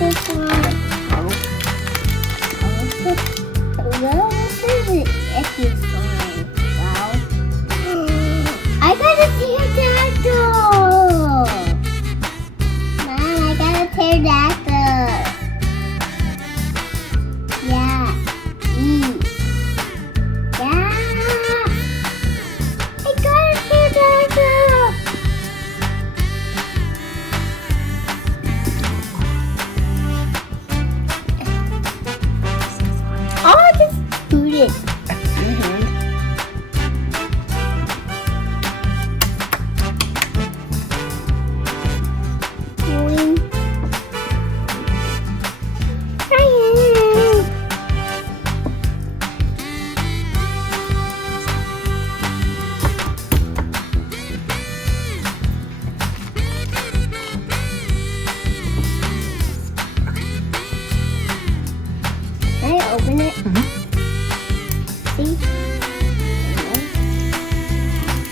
is a slime. Well, this is an icky slime. Wow. I got a pterodactyl! Mom, I got a pterodactyl. Yeah. Yeah. I got a pterodactyl! Oh, I just booted. Can I open it? See?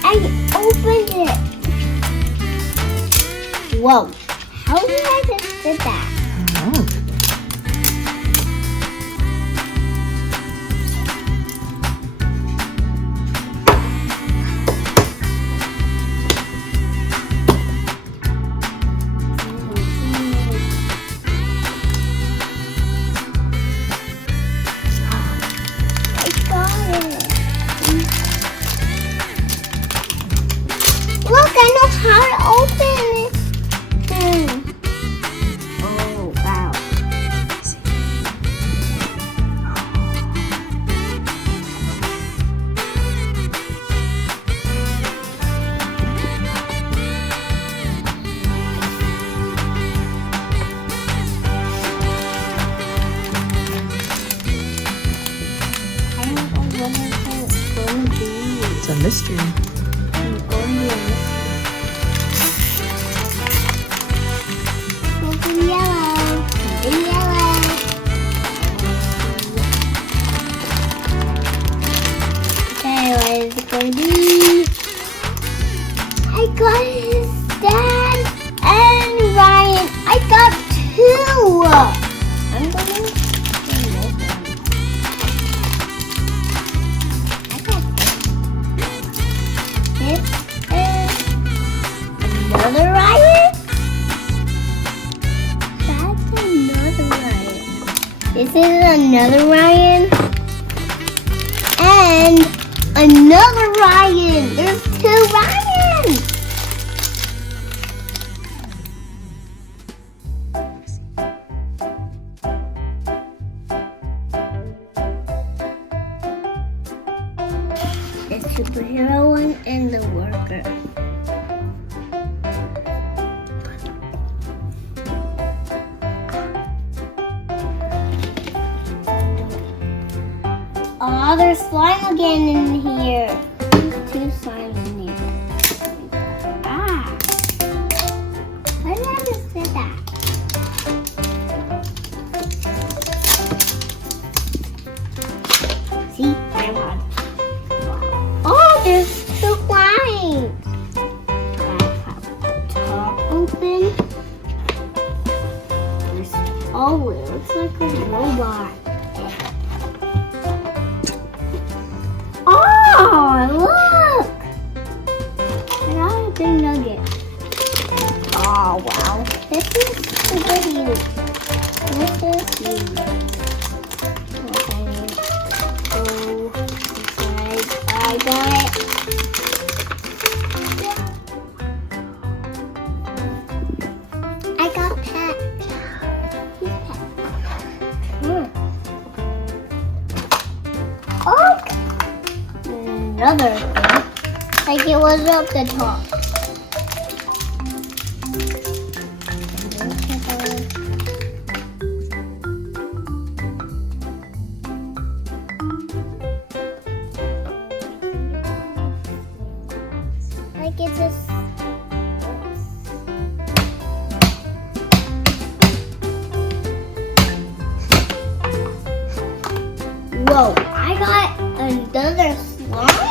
I opened it! Whoa! How did I just did that? Look, I know how to open it. Oh, wow. I don't know what it's going to be. It's a mystery. I got his dad and Ryan. I got two. I'm gonna this one. I got this is another Ryan. That's another Ryan. This is another Ryan. And another Ryan. There's two Ryans. The superhero one and the worker. Oh, there's slime again in here. Two slime in here. Ah. Why did I just say that? See? I'm hot. Oh, there's two slimes. I have the top open. Oh, it looks like a robot. Oh, look! I got a big nugget. Oh, wow. This is super huge. This is huge. Okay. Go inside. I got it. I got Pet. He's Pet. Oh! Another thing, like it was up the top. Like it's a whoa, I got another slime?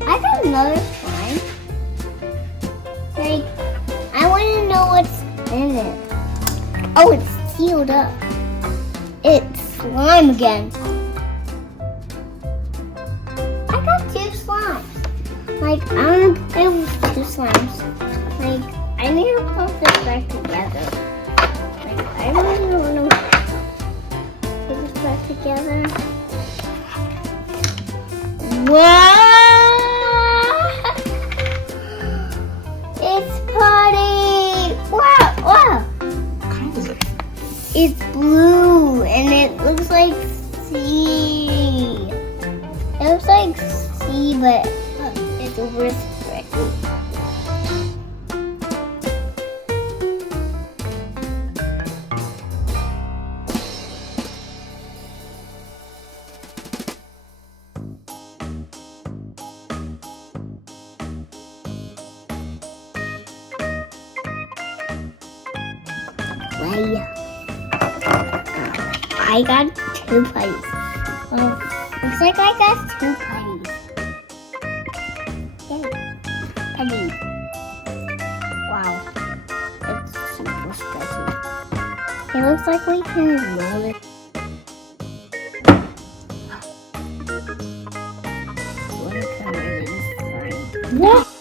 I got another slime. Like, I want to know what's in it. Oh, it's sealed up. It's slime again. I got 2 slimes. Like, I want to play with 2 slimes. Like, I need to put this back together. Like, I really don't want to put this back together. Wow! It's party! Wow! Wow! What kind is it? It's blue and it looks like sea. It looks like sea, but it's with brick. I got 2 putties. Well, looks like I got 2 putties. Yay. Putties. Wow. It's super stretchy. It looks like we can roll it. One covered in slime.